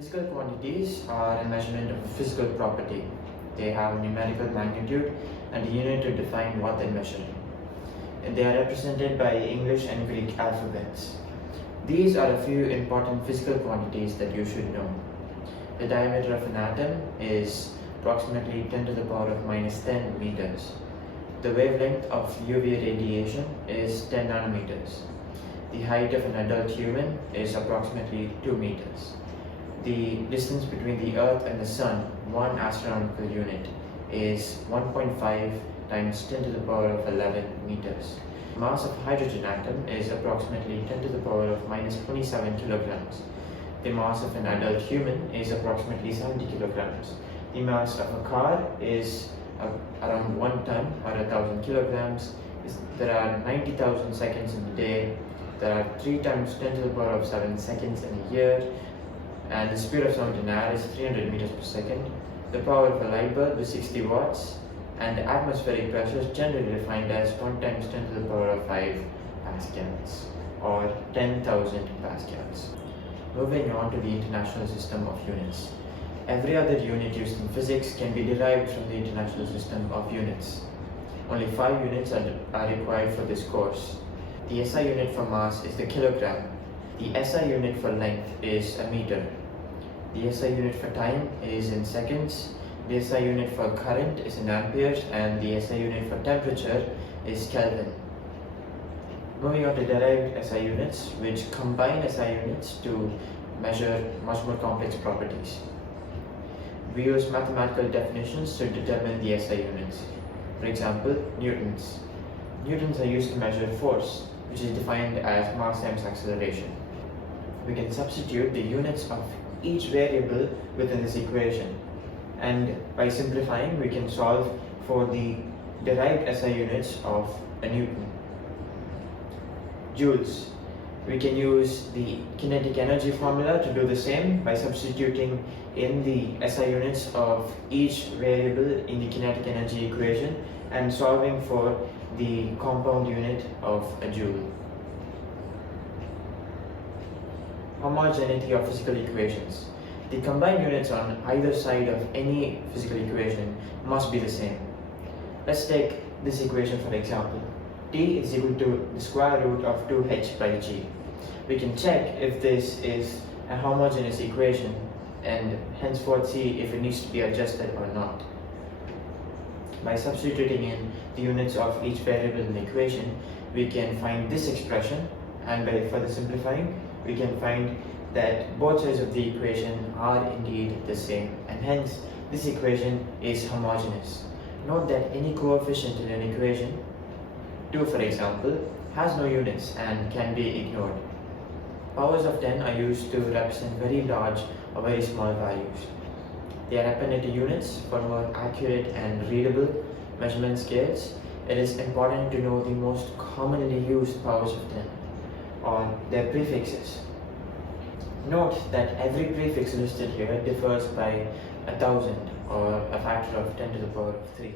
Physical quantities are a measurement of a physical property. They have a numerical magnitude and a unit to define what they're measuring. And they are represented by English and Greek alphabets. These are a few important physical quantities that you should know. The diameter of an atom is approximately 10 to the power of minus 10 meters. The wavelength of UV radiation is 10 nanometers. The height of an adult human is approximately 2 meters. The distance between the Earth and the Sun, 1 astronomical unit, is 1.5 times 10 to the power of 11 meters. The mass of a hydrogen atom is approximately 10 to the power of minus 27 kilograms. The mass of an adult human is approximately 70 kilograms. The mass of a car is around 1 ton or 1,000 kilograms. There are 90,000 seconds in a day. There are 3 times 10 to the power of 7 seconds in a year. And the speed of sound in air is 300 meters per second. The power of a light bulb is 60 watts. And the atmospheric pressure is generally defined as 1 times 10 to the power of 5 pascals or 10,000 pascals. Moving on to the International System of Units. Every other unit used in physics can be derived from the International System of Units. Only 5 units are required for this course. The SI unit for mass is the kilogram. The SI unit for length is a meter. The SI unit for time is in seconds. The SI unit for current is in amperes, and the SI unit for temperature is Kelvin. Moving on to derived SI units, which combine SI units to measure much more complex properties. We use mathematical definitions to determine the SI units. For example, newtons. Newtons are used to measure force, which is defined as mass times acceleration. We can substitute the units of each variable within this equation, and by simplifying we can solve for the derived SI units of a newton. Joules. We can use the kinetic energy formula to do the same by substituting in the SI units of each variable in the kinetic energy equation and solving for the compound unit of a joule. Homogeneity of physical equations. The combined units on either side of any physical equation must be the same. Let's take this equation for example. T is equal to the square root of 2h by g. We can check if this is a homogeneous equation and henceforth see if it needs to be adjusted or not. By substituting in the units of each variable in the equation, we can find this expression, and by further simplifying, we can find that both sides of the equation are indeed the same, and hence this equation is homogeneous. Note that any coefficient in an equation, 2 for example, has no units and can be ignored. Powers of 10 are used to represent very large or very small values. They are appended to units for more accurate and readable measurement scales. It is important to know the most commonly used powers of 10 or their prefixes. Note that every prefix listed here differs by 1,000 or a factor of 10 to the power of 3.